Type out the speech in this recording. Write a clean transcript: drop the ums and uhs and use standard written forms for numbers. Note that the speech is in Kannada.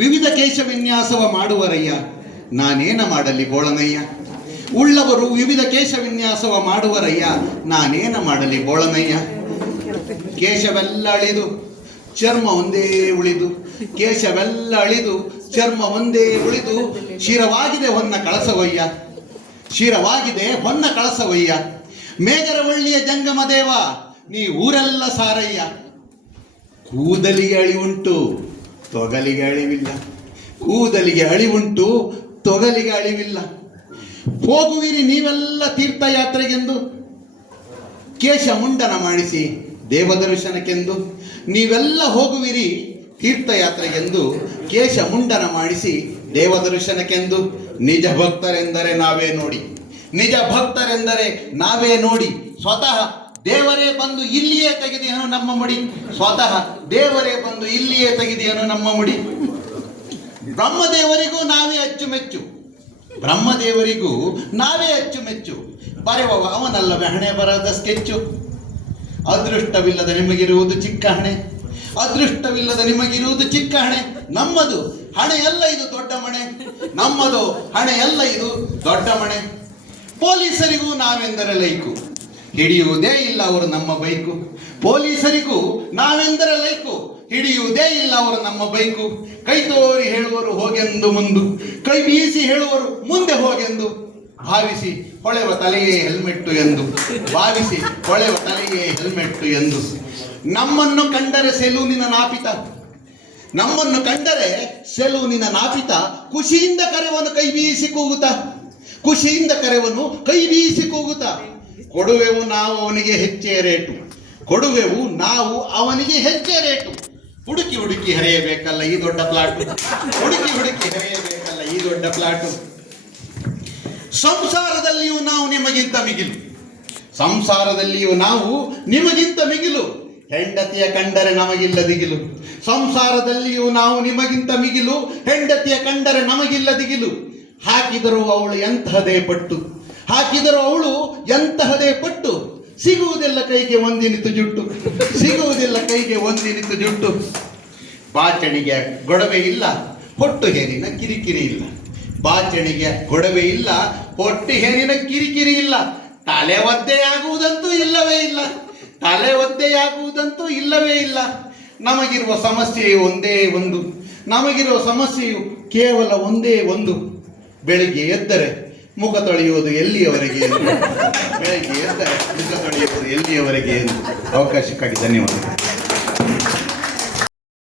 ವಿವಿಧ ಕೇಶ ವಿನ್ಯಾಸವ ಮಾಡುವರಯ್ಯ, ನಾನೇನ ಮಾಡಲಿ ಬೋಳನಯ್ಯ. ಉಳ್ಳವರು ವಿವಿಧ ಕೇಶ ವಿನ್ಯಾಸವ ಮಾಡುವರಯ್ಯ, ನಾನೇನ ಮಾಡಲಿ ಬೋಳನಯ್ಯ. ಕೇಶವೆಲ್ಲ ಅಳಿದು ಚರ್ಮ ಒಂದೇ ಉಳಿದು, ಕೇಶವೆಲ್ಲ ಅಳಿದು ಚರ್ಮ ಒಂದೇ ಉಳಿದು, ಶಿರವಾಗಿದೆ ಹೊನ್ನ ಕಳಸವಯ್ಯ, ಶಿರವಾಗಿದೆ ಹೊನ್ನ ಕಳಸವಯ್ಯ. ಮೇಗರವಳ್ಳಿಯ ಜಂಗಮ ದೇವ, ನೀ ಊರೆಲ್ಲ ಸಾರಯ್ಯ. ಕೂದಲಿಗೆ ಅಳಿವುಂಟು ತೊಗಲಿಗೆ ಅಳಿವಿಲ್ಲ, ಕೂದಲಿಗೆ ಅಳಿವುಂಟು ತೊಗಲಿಗೆ ಅಳಿವಿಲ್ಲ. ಹೋಗುವಿರಿ ನೀವೆಲ್ಲ ತೀರ್ಥಯಾತ್ರೆಗೆಂದು, ಕೇಶ ಮುಂಡನ ಮಾಡಿಸಿ ದೇವದರ್ಶನಕ್ಕೆಂದು. ನೀವೆಲ್ಲ ಹೋಗುವಿರಿ ತೀರ್ಥಯಾತ್ರೆಗೆಂದು, ಕೇಶ ಮುಂಡನ ಮಾಡಿಸಿ ದೇವದರ್ಶನಕ್ಕೆಂದು. ನಿಜ ಭಕ್ತರೆಂದರೆ ನಾವೇ ನೋಡಿ, ನಿಜ ಭಕ್ತರೆಂದರೆ ನಾವೇ ನೋಡಿ. ಸ್ವತಃ ದೇವರೇ ಬಂದು ಇಲ್ಲಿಯೇ ತೆಗೆದಿಯನು ನಮ್ಮ ಮುಡಿ, ಸ್ವತಃ ದೇವರೇ ಬಂದು ಇಲ್ಲಿಯೇ ತೆಗೆದಿಯನು ನಮ್ಮ ಮುಡಿ. ಬ್ರಹ್ಮದೇವರಿಗೂ ನಾವೇ ಅಚ್ಚುಮೆಚ್ಚು, ಬ್ರಹ್ಮದೇವರಿಗೂ ನಾವೇ ಅಚ್ಚುಮೆಚ್ಚು. ಬರೆಯುವ ಅವನಲ್ಲವೇ ಹಣೆ ಬರದ ಸ್ಕೆಚ್ಚು. ಅದೃಷ್ಟವಿಲ್ಲದ ನಿಮಗಿರುವುದು ಚಿಕ್ಕ ಹಣೆ, ಅದೃಷ್ಟವಿಲ್ಲದ ನಿಮಗಿರುವುದು ಚಿಕ್ಕ ಹಣೆ. ನಮ್ಮದು ಹಣೆಯಲ್ಲ ಇದು ದೊಡ್ಡ ಮಣೆ, ನಮ್ಮದು ಹಣೆಯಲ್ಲ ಇದು ದೊಡ್ಡ ಮಣೆ. ಪೊಲೀಸರಿಗೂ ನಾವೆಂದರೆ ಲೈಕು, ಹಿಡಿಯುವುದೇ ಇಲ್ಲ ಅವರು ನಮ್ಮ ಬೈಕು. ಪೊಲೀಸರಿಗೂ ನಾವೆಂದರೆ ಲೈಕು, ಹಿಡಿಯುವುದೇ ಇಲ್ಲ ಅವರು ನಮ್ಮ ಬೈಕು. ಕೈ ತೋರಿ ಹೇಳುವರು ಹೋಗೆಂದು ಮುಂದು, ಕೈ ಬೀಸಿ ಹೇಳುವರು ಮುಂದೆ ಹೋಗೆಂದು. ಭಾವಿಸಿ ಹೊಳೆವ ತಲೆಯೇ ಹೆಲ್ಮೆಟ್ಟು ಎಂದು, ಭಾವಿಸಿ ಹೊಳೆವ ತಲೆಯೇ ಹೆಲ್ಮೆಟ್ಟು ಎಂದು. ನಮ್ಮನ್ನು ಕಂಡರೆ ಸೆಲೂನಿನ ನಾಪಿತ, ನಮ್ಮನ್ನು ಕಂಡರೆ ಸೆಲೂನಿನ ನಾಪಿತ. ಖುಷಿಯಿಂದ ಕರೆವನು ಕೈ ಬೀಸಿ ಕೂಗುತ್ತ, ಖುಷಿಯಿಂದ ಕರೆವನು ಕೈ ಬೀಸಿ ಕೂಗುತ್ತ. ಕೊಡುವೆವು ನಾವು ಅವನಿಗೆ ಹೆಚ್ಚೇ ರೇಟು, ಕೊಡುವೆವು ನಾವು ಅವನಿಗೆ ಹೆಚ್ಚೇ ರೇಟು. ಹುಡುಕಿ ಹುಡುಕಿ ಹರಿಯಬೇಕಲ್ಲ ಈ ದೊಡ್ಡ ಪ್ಲಾಟು, ಹುಡುಕಿ ಹುಡುಕಿ ಹರಿಯಬೇಕಲ್ಲ ಈ ದೊಡ್ಡ ಪ್ಲಾಟು. ಸಂಸಾರದಲ್ಲಿಯೂ ನಾವು ನಿಮಗಿಂತ ಮಿಗಿಲು, ಸಂಸಾರದಲ್ಲಿಯೂ ನಾವು ನಿಮಗಿಂತ ಮಿಗಿಲು. ಹೆಂಡತಿಯ ಕಂಡರೆ ನಮಗಿಲ್ಲ ದಿಗಿಲು, ಸಂಸಾರದಲ್ಲಿಯೂ ನಾವು ನಿಮಗಿಂತ ಮಿಗಿಲು. ಹೆಂಡತಿಯ ಕಂಡರೆ ನಮಗಿಲ್ಲ ದಿಗಿಲು. ಹಾಕಿದರೂ ಅವಳು ಎಂತಹದೇ ಪಟ್ಟು, ಹಾಕಿದರೂ ಅವಳು ಎಂತಹದೇ ಪಟ್ಟು. ಸಿಗುವುದಿಲ್ಲ ಕೈಗೆ ಒಂದಿನಿತು ಜುಟ್ಟು, ಸಿಗುವುದಿಲ್ಲ ಕೈಗೆ ಒಂದಿನಿತು ಜುಟ್ಟು. ಬಾಚಣಿಗೆ ಗೊಡವೆ ಇಲ್ಲ, ಹೊಟ್ಟು ಹೇರಿನ ಕಿರಿಕಿರಿ ಇಲ್ಲ. ಬಾಚಣಿಗೆ ಗೊಡವೆ ಇಲ್ಲ, ಹೊಟ್ಟು ಹೇರಿನ ಕಿರಿಕಿರಿ ಇಲ್ಲ. ತಲೆ ಒದ್ದೆಯಾಗುವುದಂತೂ ಇಲ್ಲವೇ ಇಲ್ಲ, ತಲೆ ಒದ್ದೆಯಾಗುವುದಂತೂ ಇಲ್ಲವೇ ಇಲ್ಲ. ನಮಗಿರುವ ಸಮಸ್ಯೆಯು ಒಂದೇ ಒಂದು, ನಮಗಿರುವ ಸಮಸ್ಯೆಯು ಕೇವಲ ಒಂದೇ ಒಂದು. ಬೆಳಿಗ್ಗೆ ಎದ್ದರೆ ಮುಖ ತೊಳೆಯುವುದು ಎಲ್ಲಿಯವರೆಗೆ ಎಂದು, ಬೆಳಿಗ್ಗೆ ಎದ್ದರೆ ಮುಖ ತೊಳೆಯುವುದು ಎಲ್ಲಿಯವರೆಗೆ ಎಂದು. ಅವಕಾಶಕ್ಕಾಗಿ ಧನ್ಯವಾದಗಳು.